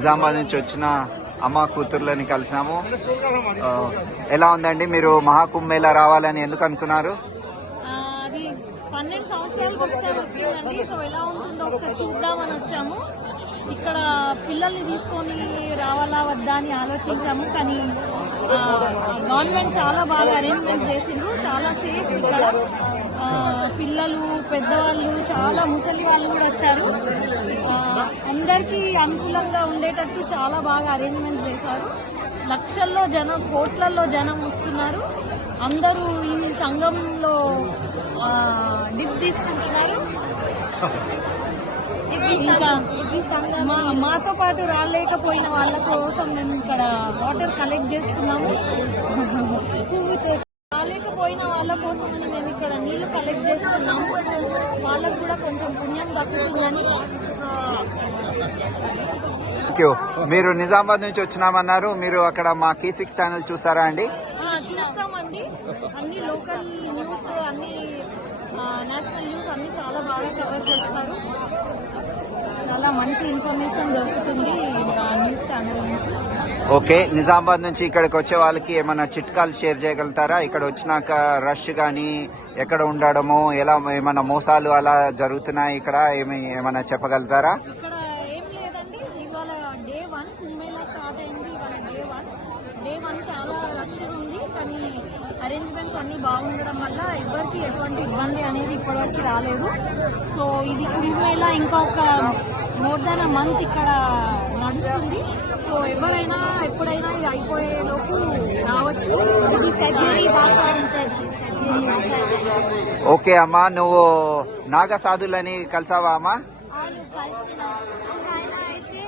నిజామాబాద్ నుంచి వచ్చిన అమ్మ కూతుర్లని కలిసినాము. ఎలా ఉందండి? మీరు మహాకుంభేలా రావాలని ఎందుకు అనుకున్నారు? అది పన్నెండు సంవత్సరాలకు ఒకసారి వస్తుందండి. సో ఎలా ఉంటుందో ఒకసారి చూద్దామని వచ్చాము. ఇక్కడ పిల్లల్ని తీసుకొని రావాలా వద్దా అని ఆలోచించాము. కానీ గవర్నమెంట్ చాలా బాగా అరేంజ్మెంట్స్ చేసిండ్రు. చాలా సేఫ్ ఇక్కడ. పిల్లలు పెద్దవాళ్ళు చాలా ముసలి వాళ్ళు కూడా వచ్చారు. అందరికీ అనుకూలంగా ఉండేటట్టు చాలా బాగా అరేంజ్మెంట్స్ చేశారు. లక్షల్లో జనం కోట్లల్లో జనం వస్తున్నారు. అందరూ ఈ సంఘంలో డిప్ తీసుకుంటున్నారు. మాతో పాటు రాలేకపోయిన వాళ్ళ కోసం మేము ఇక్కడ వాటర్ కలెక్ట్ చేసుకున్నాము. రాలేకపోయిన వాళ్ళ కోసం ఇక్కడ నీళ్ళు కలెక్ట్ చేసుకున్నాము వాళ్ళకు కూడా కొంచెం పుణ్యం దక్కుతుందని మీరు నిజామాబాద్ నుంచి వచ్చినామన్నారు. మీరు అక్కడ మా కీ సిక్స్ ఛానల్ చూసారా అండి? చూస్తామండి. అన్ని లోకల్ న్యూస్ అన్ని నేషనల్ న్యూస్ అన్ని చాలా బాగా కవర్ చేస్తారు. చాలా మంచి ఇన్ఫర్మేషన్ దొరుకుతుంది. న్యూస్ ఛానల్ నుంచి. ఓకే నిజామాబాద్ నుంచి ఇక్కడికి వచ్చే వాళ్ళకి ఏమైనా చిట్కాలు షేర్ చేయగలుగుతారా? ఇక్కడ వచ్చినాక రష్ కానీ ఎక్కడ ఉండడము ఎలా ఏమైనా మోసాలు అలా జరుగుతున్నాయి ఇక్కడ? ఏమి ఏమైనా చెప్పగలుగుతారా? ఇక్కడ ఏం లేదండి ఇవాళ డే వన్ కుంభేలా స్టార్ట్ అయింది ఇవాళ డే వన్. డే వన్ చాలా రష్ ఉంది కానీ అరేంజ్మెంట్స్ అన్ని బాగుండడం వల్ల ఎవరికి ఎటువంటి ఇబ్బంది అనేది ఇప్పటివరకు రాలేదు. సో ఇది కుంభమేళా ఇంకా ఒక మోర్ దాన్ అ మంత్ ఇక్కడ ఓకే అమ్మా నువ్వు నాగసాధులని కలిసావా అమ్మా?